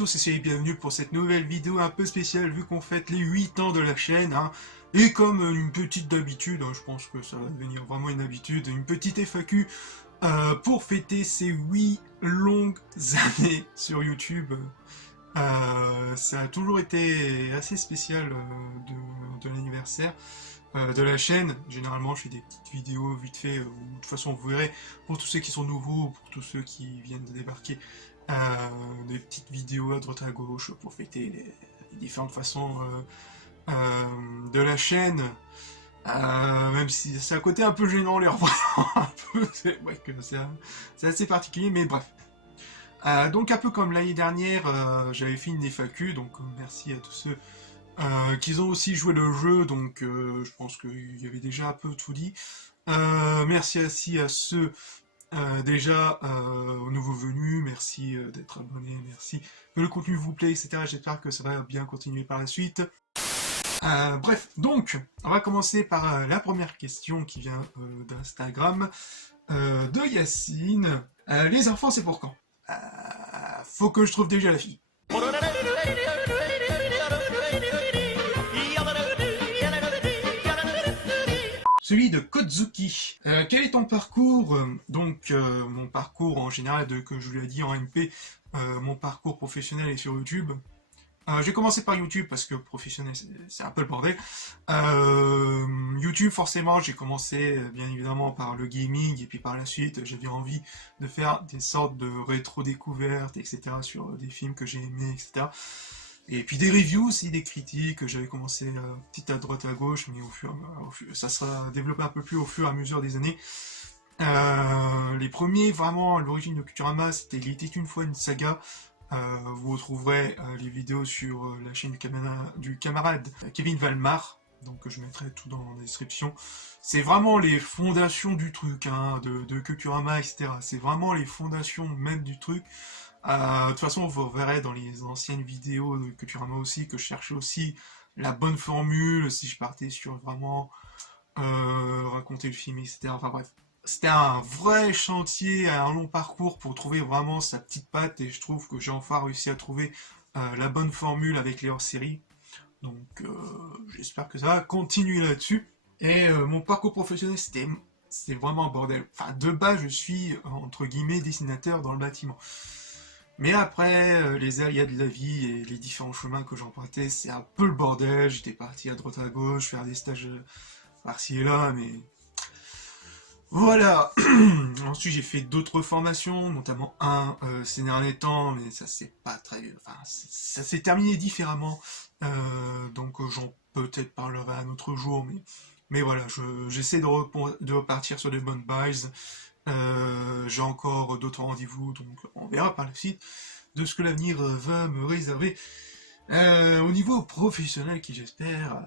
tous et soyez bienvenus pour cette nouvelle vidéo un peu spéciale vu qu'on fête les 8 ans de la chaîne. Et comme une petite d'habitude, je pense que ça va devenir vraiment une habitude, une petite FAQ pour fêter ces 8 longues années sur YouTube. Ça a toujours été assez spécial de l'anniversaire de la chaîne. Généralement je fais des petites vidéos vite fait, de toute façon vous verrez, pour tous ceux qui sont nouveaux, pour tous ceux qui viennent de débarquer, des petites vidéos à droite à gauche pour fêter les différentes façons de la chaîne. Même si c'est un côté un peu gênant les revoyant un peu, c'est vrai que c'est assez particulier, mais bref. Donc un peu comme l'année dernière, j'avais fait une FAQ, donc merci à tous ceux qui ont aussi joué le jeu, donc je pense qu'il y avait déjà un peu tout dit. Merci aussi à ceux déjà aux nouveaux venus, merci d'être abonnés, merci que le contenu vous plaît, etc. J'espère que ça va bien continuer par la suite. Bref, donc, on va commencer par la première question qui vient d'Instagram, de Yacine. Les enfants, c'est pour quand? Faut que je trouve déjà la fille. Celui de Kozuki. Quel est ton parcours? Donc, mon parcours en général, que je lui ai dit en MP, mon parcours professionnel est sur YouTube. J'ai commencé par YouTube parce que professionnel c'est un peu le bordel. YouTube forcément j'ai commencé bien évidemment par le gaming et puis par la suite j'avais envie de faire des sortes de rétro-découvertes etc. sur des films que j'ai aimés etc. Et puis des reviews aussi, des critiques, j'avais commencé petit à droite à gauche mais ça sera développé un peu plus au fur et à mesure des années. Les premiers vraiment à l'origine de Culturama c'était Il était une fois une saga. Vous retrouverez les vidéos sur la chaîne du camarade Kevin Valmar, donc je mettrai tout dans la description. C'est vraiment les fondations du truc, de Culturama, etc. C'est vraiment les fondations même du truc. De toute façon, vous verrez dans les anciennes vidéos de Culturama aussi que je cherchais aussi la bonne formule, si je partais sur vraiment raconter le film, etc. Enfin bref. C'était un vrai chantier, un long parcours pour trouver vraiment sa petite patte et je trouve que j'ai enfin réussi à trouver la bonne formule avec les hors-séries. Donc j'espère que ça va continuer là-dessus. Et mon parcours professionnel c'était vraiment un bordel. Enfin de base je suis entre guillemets dessinateur dans le bâtiment. Mais après les aléas de la vie et les différents chemins que j'empruntais c'est un peu le bordel. J'étais parti à droite à gauche faire des stages par-ci et là mais... Voilà. Ensuite j'ai fait d'autres formations, notamment ces derniers temps, mais ça c'est pas très... Enfin, ça s'est terminé différemment, donc j'en peut-être parlerai un autre jour, mais voilà, j'essaie de repartir sur des bonnes bases. J'ai encore d'autres rendez-vous, donc on verra par la suite de ce que l'avenir va me réserver. Au niveau professionnel, qui j'espère,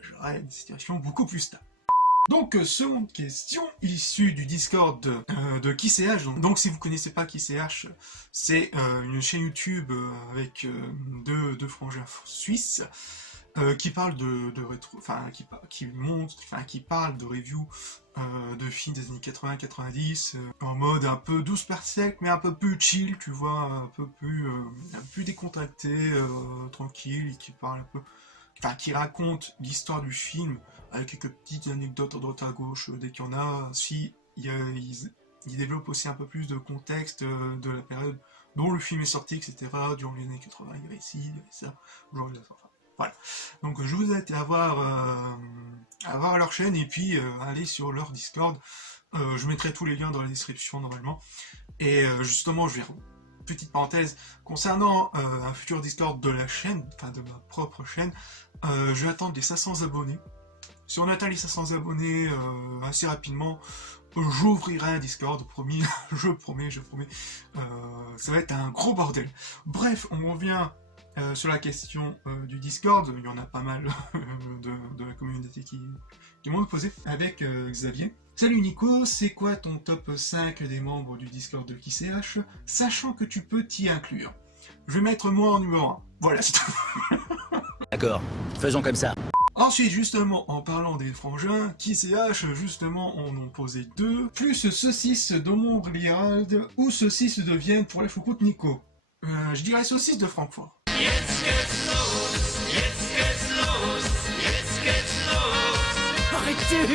j'aurai une situation beaucoup plus stable. Donc, seconde question, issue du Discord de KiCH. Donc, si vous connaissez pas KiCH, c'est une chaîne YouTube avec deux frangins suisses qui parlent de rétro, enfin, qui parlent de review de films des années 80-90 en mode un peu 12 par siècle, mais un peu plus chill, tu vois, un peu plus décontracté, tranquille, qui parle un peu... Enfin, qui raconte l'histoire du film avec quelques petites anecdotes à droite à gauche dès qu'il y en a. Si ils développent aussi un peu plus de contexte de la période dont le film est sorti, etc. Durant les années 80, il y avait ci, il y avait ça, genre enfin, voilà. Donc je vous invite à voir leur chaîne et puis aller sur leur Discord. Je mettrai tous les liens dans la description normalement. Et justement, je vais... Petite parenthèse, concernant un futur Discord de la chaîne, enfin de ma propre chaîne, je vais attendre les 500 abonnés. Si on atteint les 500 abonnés assez rapidement, j'ouvrirai un Discord, promis, je promets. Ça va être un gros bordel. Bref, on revient sur la question du Discord, il y en a pas mal de la communauté qui m'ont posé, avec Xavier. Salut Nico, c'est quoi ton top 5 des membres du Discord de KiCH, sachant que tu peux t'y inclure? Je vais mettre moi en numéro 1. Voilà, c'est tout. D'accord, faisons comme ça. Ensuite, justement, en parlant des frangins, KiCH, justement, on en posait 2, plus saucisse d'Aumont Lirald ou saucisse de Vienne pour la choucroute Nico. Je dirais saucisse de Francfort.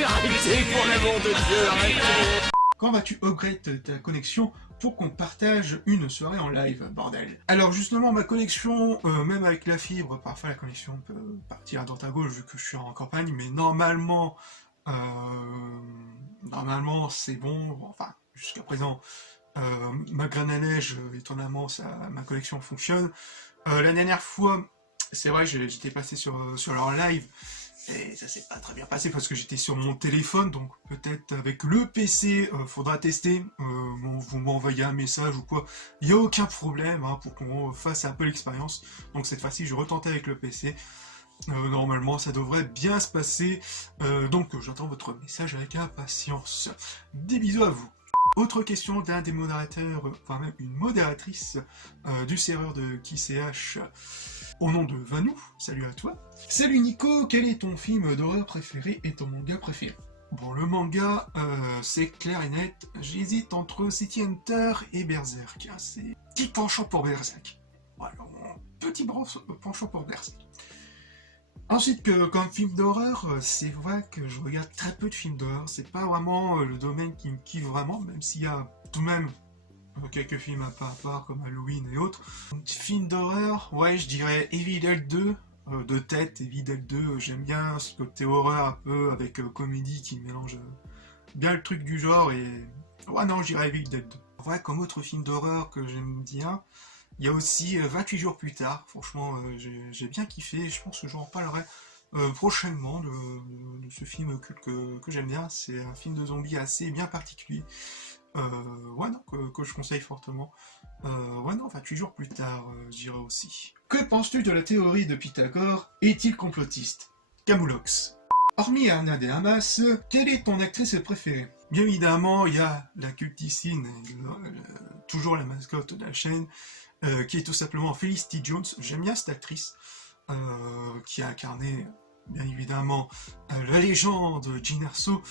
Arrêtez, pour l'amour de Dieu, arrêtez. Quand vas-tu upgrade ta connexion pour qu'on partage une soirée en live, bordel? Alors justement, ma connexion, même avec la fibre, parfois la connexion peut partir à droite à gauche vu que je suis en campagne, mais normalement c'est bon, enfin, jusqu'à présent, malgré la neige, étonnamment, ma connexion fonctionne. La dernière fois, c'est vrai, j'étais passé sur leur live, et ça s'est pas très bien passé parce que j'étais sur mon téléphone, donc peut-être avec le PC, faudra tester, vous m'envoyez un message ou quoi, il n'y a aucun problème hein, pour qu'on fasse un peu l'expérience. Donc cette fois-ci, je retentais avec le PC. Normalement, ça devrait bien se passer, donc j'attends votre message avec impatience. Des bisous à vous. Autre question d'un des modérateurs, enfin même une modératrice du serveur de KiCH, au nom de Vanou, salut à toi. Salut Nico, quel est ton film d'horreur préféré et ton manga préféré? Bon, le manga, c'est clair et net, j'hésite entre City Hunter et Berserk. C'est petit penchant pour Berserk. Voilà, mon petit penchant pour Berserk. Ensuite, comme film d'horreur, c'est vrai que je regarde très peu de films d'horreur. C'est pas vraiment le domaine qui me kiffe vraiment, même s'il y a tout de même quelques films à part comme Halloween et autres. Film d'horreur, ouais, je dirais Evil Dead 2, de tête, Evil Dead 2, j'aime bien ce côté horreur un peu avec comédie qui mélange bien le truc du genre et... Ouais non, je dirais Evil Dead 2. Ouais, comme autre film d'horreur que j'aime bien, il y a aussi 28 jours plus tard, franchement j'ai bien kiffé, je pense que j'en parlerai prochainement de ce film culte que j'aime bien. C'est un film de zombies assez bien particulier. Ouais, non, que je conseille fortement. Ouais, non, 28 jours plus tard, je dirais aussi. Que penses-tu de la théorie de Pythagore? Est-il complotiste? Camoulox. Hormis Anna de Hamas, quelle est ton actrice préférée? Bien évidemment, il y a la cultissime, toujours la mascotte de la chaîne, qui est tout simplement Felicity Jones. J'aime bien cette actrice, qui a incarné, bien évidemment, la légende Jyn Erso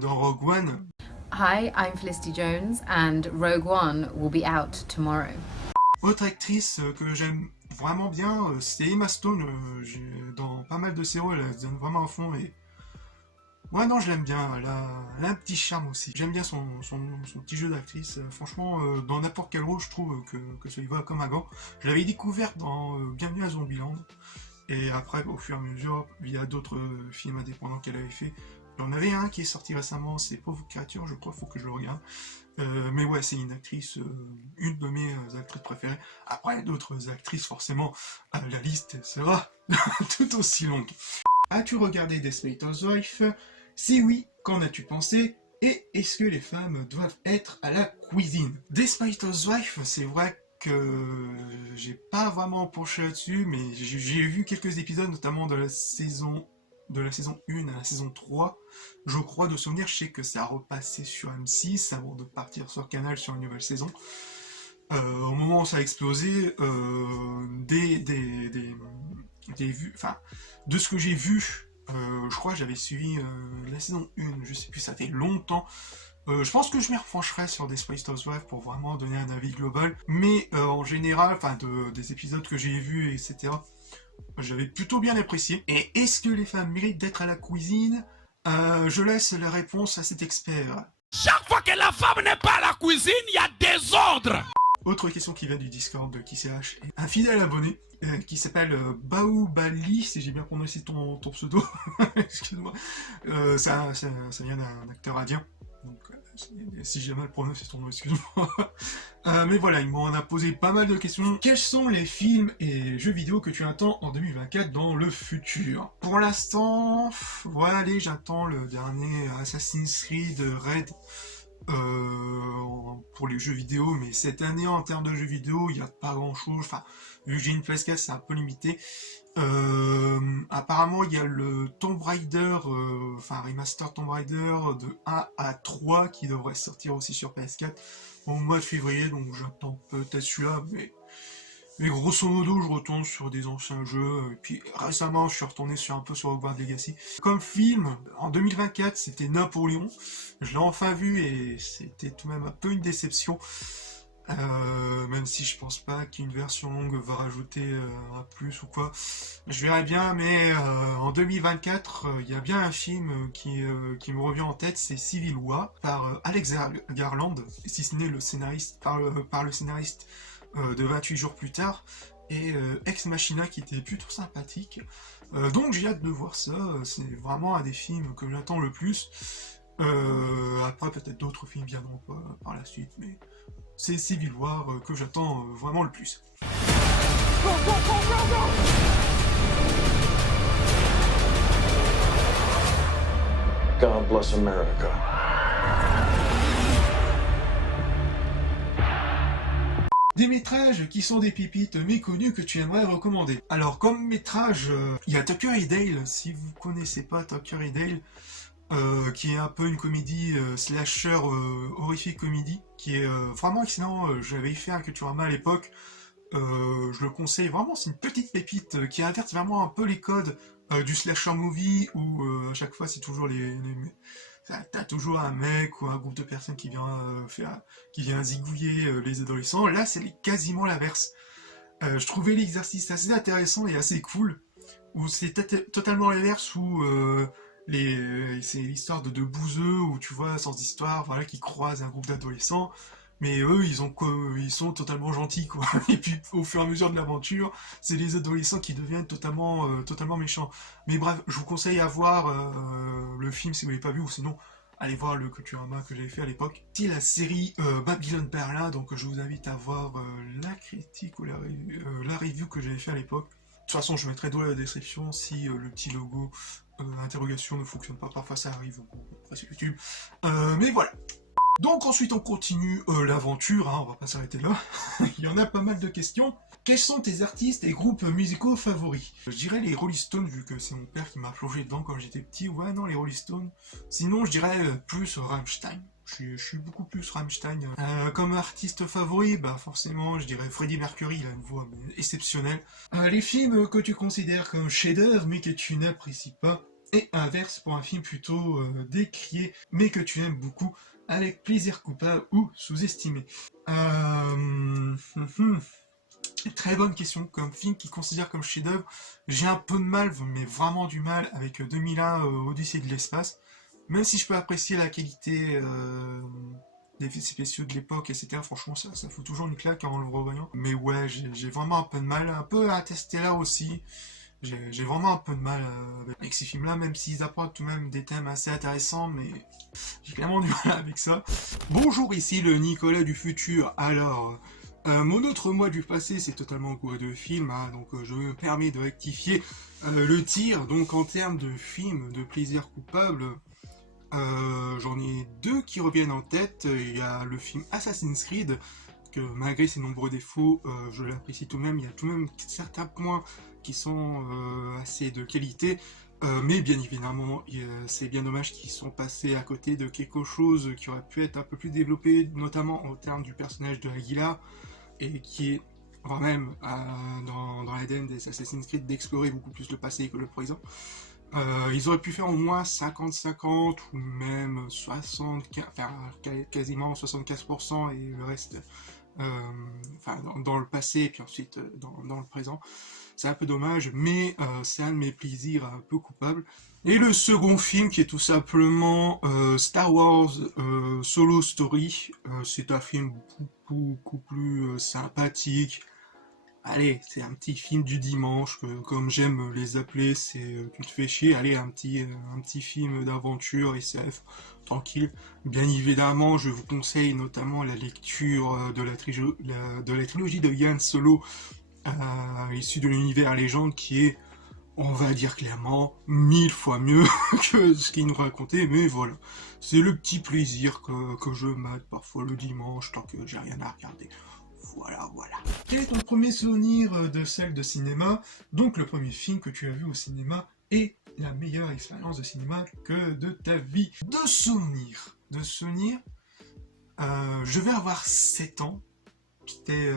dans Rogue One. Hi, I'm Felicity Jones and Rogue One will be out tomorrow. Autre actrice que j'aime vraiment bien, c'est Emma Stone. Dans pas mal de ses rôles, elle se donne vraiment à fond et... Ouais, non, je l'aime bien, elle a un petit charme aussi. J'aime bien son petit jeu d'actrice. Franchement, dans n'importe quel rôle, je trouve que ça lui va comme un gant. Je l'avais découverte dans Bienvenue à Zombieland. Et après, au fur et à mesure, via d'autres films indépendants qu'elle avait fait. Il y en avait un qui est sorti récemment, c'est Pauvre Créature, je crois, faut que je le regarde. Mais ouais, c'est une actrice, une de mes actrices préférées. Après, d'autres actrices, forcément, la liste sera tout aussi longue. As-tu regardé Desperate Housewives? Si oui, qu'en as-tu pensé? Et est-ce que les femmes doivent être à la cuisine? Desperate Housewives, c'est vrai que j'ai pas vraiment penché là-dessus, mais j'ai vu quelques épisodes, notamment de la saison 1 à la saison 3, je crois de souvenir. Je sais que ça a repassé sur M6 avant de partir sur Canal sur une nouvelle saison. Au moment où ça a explosé, des vues, enfin, de ce que j'ai vu, je crois que j'avais suivi la saison 1, je sais plus, ça fait longtemps. Je pense que je m'y repencherai sur Desperate Housewives pour vraiment donner un avis global, mais en général, enfin, des épisodes que j'ai vus, etc., j'avais plutôt bien apprécié. Et est-ce que les femmes méritent d'être à la cuisine? Je laisse la réponse à cet expert. Chaque fois que la femme n'est pas à la cuisine, il y a désordre. Autre question qui vient du Discord de KiCH. Un fidèle abonné qui s'appelle Baoubali, si j'ai bien prononcé ton pseudo. Excuse-moi. Ça vient d'un acteur indien. Donc, si j'ai mal prononcé ton nom, excuse-moi. Mais voilà, il m'en a posé pas mal de questions. Quels sont les films et jeux vidéo que tu attends en 2024 dans le futur? Pour l'instant, voilà, allez, j'attends le dernier Assassin's Creed Red pour les jeux vidéo, mais cette année en termes de jeux vidéo, il n'y a pas grand chose. Enfin, vu que j'ai une PS4, c'est un peu limité. Apparemment, il y a le Tomb Raider, enfin Remaster Tomb Raider de 1 à 3 qui devrait sortir aussi sur PS4 au mois de février, donc j'attends peut-être celui-là, mais grosso modo, je retourne sur des anciens jeux, et puis récemment, je suis retourné sur un peu sur Hogwarts Legacy. Comme film, en 2024, c'était Napoléon, je l'ai enfin vu et c'était tout de même un peu une déception. Même si je pense pas qu'une version longue va rajouter un plus ou quoi. Je verrai bien, mais en 2024, il y a bien un film qui me revient en tête, c'est Civil War, par Alex Garland, si ce n'est le scénariste, par le scénariste de 28 jours plus tard, et Ex Machina qui était plutôt sympathique. Donc j'ai hâte de voir ça, c'est vraiment un des films que j'attends le plus. Après peut-être d'autres films viendront par la suite, mais c'est Civil War que j'attends vraiment le plus. God bless America. Des métrages qui sont des pépites méconnues que tu aimerais recommander. Alors comme métrage, il y a Tucker et Dale, si vous connaissez pas Tucker et Dale, qui est un peu une comédie slasher horrifique comédie, qui est vraiment excellent. J'avais fait un Culturama à l'époque, je le conseille vraiment, c'est une petite pépite qui inverse vraiment un peu les codes du slasher movie, où à chaque fois c'est toujours t'as toujours un mec ou un groupe de personnes qui vient zigouiller les adolescents. Là c'est quasiment l'inverse. Je trouvais l'exercice assez intéressant et assez cool, où c'est totalement l'inverse, où c'est l'histoire de deux bouseux, où tu vois, sans histoire, voilà, qui croisent un groupe d'adolescents, mais eux, ils sont totalement gentils, quoi. Et puis, au fur et à mesure de l'aventure, c'est les adolescents qui deviennent totalement méchants. Mais bref, je vous conseille à voir le film si vous l'avez pas vu, ou sinon, allez voir le Culturama que j'avais fait à l'époque. C'est la série Babylon Berlin, donc je vous invite à voir la critique ou la review que j'avais fait à l'époque. De toute façon, je mettrai dans la description si le petit logo interrogation ne fonctionne pas. Parfois, ça arrive. Bon, après, c'est YouTube. Mais voilà. Donc ensuite, on continue l'aventure. Hein, on va pas s'arrêter là. Il y en a pas mal de questions. Quels sont tes artistes et groupes musicaux favoris? Je dirais les Rolling Stones, vu que c'est mon père qui m'a plongé dedans quand j'étais petit. Ouais, non, les Rolling Stones. Sinon, je dirais plus Rammstein. Je suis beaucoup plus Rammstein. Comme artiste favori, bah forcément, je dirais Freddie Mercury, il a une voix exceptionnelle. Les films que tu considères comme chef-d'œuvre, mais que tu n'apprécies pas. Et inverse pour un film plutôt décrié, mais que tu aimes beaucoup, avec plaisir coupable ou sous-estimé. Très bonne question. Comme film qui considère comme chef-d'œuvre, j'ai un peu de mal, mais vraiment du mal, avec 2001 Odyssée de l'espace. Même si je peux apprécier la qualité des effets spéciaux de l'époque, etc. Franchement, ça fout toujours une claque en le revoyant. Mais ouais, j'ai vraiment un peu de mal. Un peu à tester là aussi. J'ai vraiment un peu de mal avec ces films-là, même s'ils apportent tout de même des thèmes assez intéressants, mais j'ai clairement du mal avec ça. Bonjour, ici le Nicolas du futur. Alors, mon autre moi du passé, c'est totalement gouré de films, hein, donc je me permets de rectifier le tir. Donc en termes de films de plaisir coupable, j'en ai deux qui reviennent en tête. Il y a le film Assassin's Creed, que malgré ses nombreux défauts, je l'apprécie tout de même. Il y a tout de même certains points qui sont assez de qualité, mais bien évidemment, c'est bien dommage qu'ils sont passés à côté de quelque chose qui aurait pu être un peu plus développé, notamment en termes du personnage de Aguilar, et qui est voire même dans l'ADN des Assassin's Creed d'explorer beaucoup plus le passé que le présent. Ils auraient pu faire au moins 50-50 ou même 75, enfin quasiment 75% et le reste dans le passé et puis ensuite dans le présent. C'est un peu dommage, mais c'est un de mes plaisirs un peu coupables. Et le second film qui est tout simplement Star Wars Solo Story, c'est un film beaucoup plus sympathique. Allez, c'est un petit film du dimanche, comme j'aime les appeler, c'est tu te fais chier, allez, un petit film d'aventure, SF, tranquille. Bien évidemment, je vous conseille notamment la lecture de la trilogie de Han Solo, issue de l'univers légende, qui est, on va dire clairement, 1000 fois mieux que ce qu'il nous racontait, mais voilà. C'est le petit plaisir que je mate parfois le dimanche, tant que j'ai rien à regarder. Voilà. Quel est ton premier souvenir de salle de cinéma? Donc le premier film que tu as vu au cinéma et la meilleure expérience de cinéma que de ta vie. De souvenirs, je vais avoir 7 ans. C'était,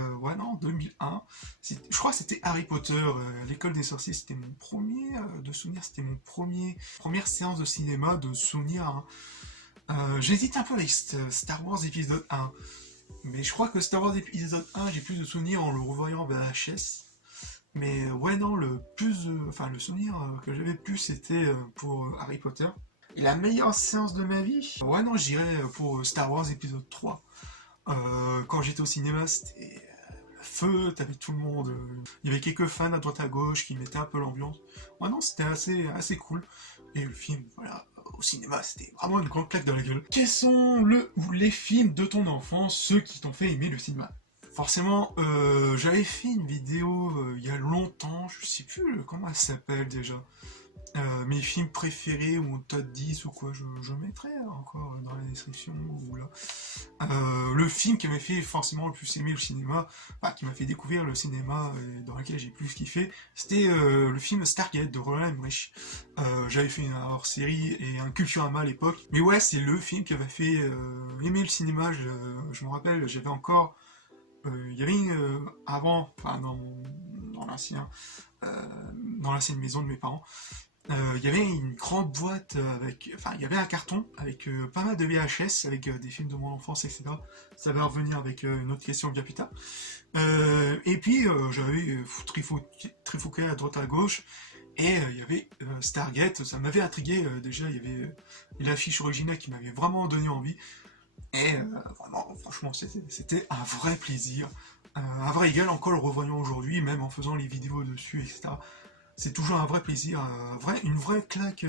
2001. Je crois que c'était Harry Potter, l'école des sorciers, c'était mon premier de souvenir, c'était première séance de cinéma de souvenir. Hein. J'hésite un peu avec Star Wars épisode 1. Mais je crois que Star Wars épisode 1, j'ai plus de souvenirs en le revoyant en VHS. Mais ouais, non, le souvenir que j'avais plus, c'était pour Harry Potter. Et la meilleure séance de ma vie, ouais, non, je dirais pour Star Wars épisode 3. Quand j'étais au cinéma, c'était le feu, t'avais tout le monde. Il y avait quelques fans à droite à gauche qui mettaient un peu l'ambiance. Ouais, non, c'était assez cool. Et le film, voilà, au cinéma, c'était vraiment une grande claque dans la gueule. Quels sont les films de ton enfance, ceux qui t'ont fait aimer le cinéma? Forcément, j'avais fait une vidéo il y a longtemps, je sais plus comment elle s'appelle déjà. Mes films préférés ou top 10 ou quoi, je mettrai encore dans la description ou là. Le film qui m'a fait forcément le plus aimer le cinéma, qui m'a fait découvrir le cinéma et dans lequel j'ai plus kiffé, c'était le film Stargate de Roland Emmerich. J'avais fait une hors-série et un Culturama à l'époque, mais ouais, c'est le film qui m'a fait aimer le cinéma. Je me rappelle, j'avais encore... il y avait avant, dans l'ancienne maison de mes parents, il y avait une grande boîte il y avait un carton avec pas mal de VHS, avec des films de mon enfance, etc. Ça va revenir avec une autre question bien plus tard. Et puis j'avais trifouqué à droite à gauche, et il y avait Stargate, ça m'avait intrigué, déjà il y avait l'affiche originale qui m'avait vraiment donné envie, et vraiment, franchement, c'était un vrai plaisir, un vrai égal, encore le revoyant aujourd'hui, même en faisant les vidéos dessus, etc. C'est toujours un vrai plaisir, une vraie claque,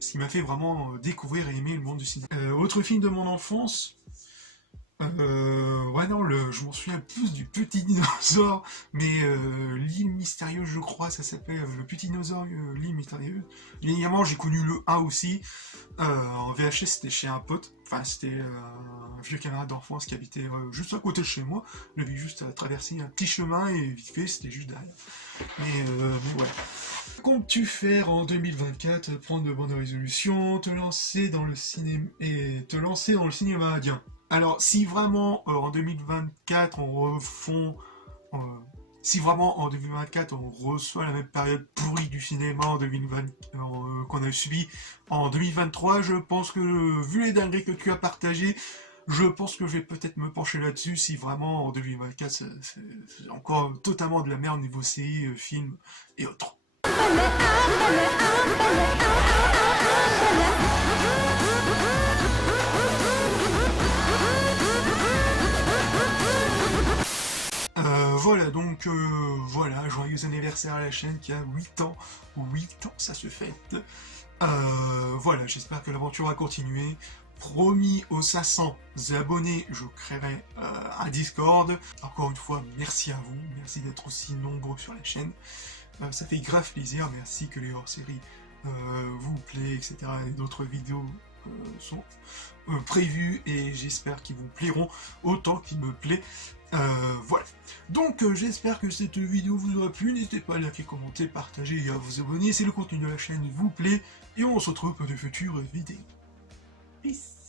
ce qui m'a fait vraiment découvrir et aimer le monde du cinéma. Autre film de mon enfance, je m'en souviens plus du Petit Dinosaure, mais l'île mystérieuse, je crois, ça s'appelle le Petit Dinosaure, l'île mystérieuse. Évidemment, j'ai connu le 1 aussi, en VHS, c'était chez un pote, c'était un vieux camarade d'enfance qui habitait juste à côté de chez moi. Je l'avais juste à traverser un petit chemin et vite fait, c'était juste derrière. Mais ouais. Comptes-tu faire en 2024, prendre de bonnes résolutions, te lancer dans le cinéma indien? Alors, si vraiment en 2024 si vraiment en 2024 on reçoit la même période pourrie du cinéma en 2020 qu'on a subi en 2023, je pense que vu les dingueries que tu as partagées, je pense que je vais peut-être me pencher là-dessus si vraiment en 2024 c'est encore totalement de la merde niveau séries, films et autres. Voilà, donc voilà, joyeux anniversaire à la chaîne qui a 8 ans, 8 ans ça se fête. Voilà, j'espère que l'aventure va continuer. Promis, aux 500 abonnés, je créerai un Discord. Encore une fois, merci à vous, merci d'être aussi nombreux sur la chaîne. Ça fait grave plaisir, merci que les hors-séries vous plaît, etc. Et d'autres vidéos sont prévues et j'espère qu'ils vous plairont autant qu'il me plaît. Voilà. Donc j'espère que cette vidéo vous aura plu. N'hésitez pas à liker, commenter, partager et à vous abonner si le contenu de la chaîne vous plaît. Et on se retrouve pour de futures vidéos. Peace.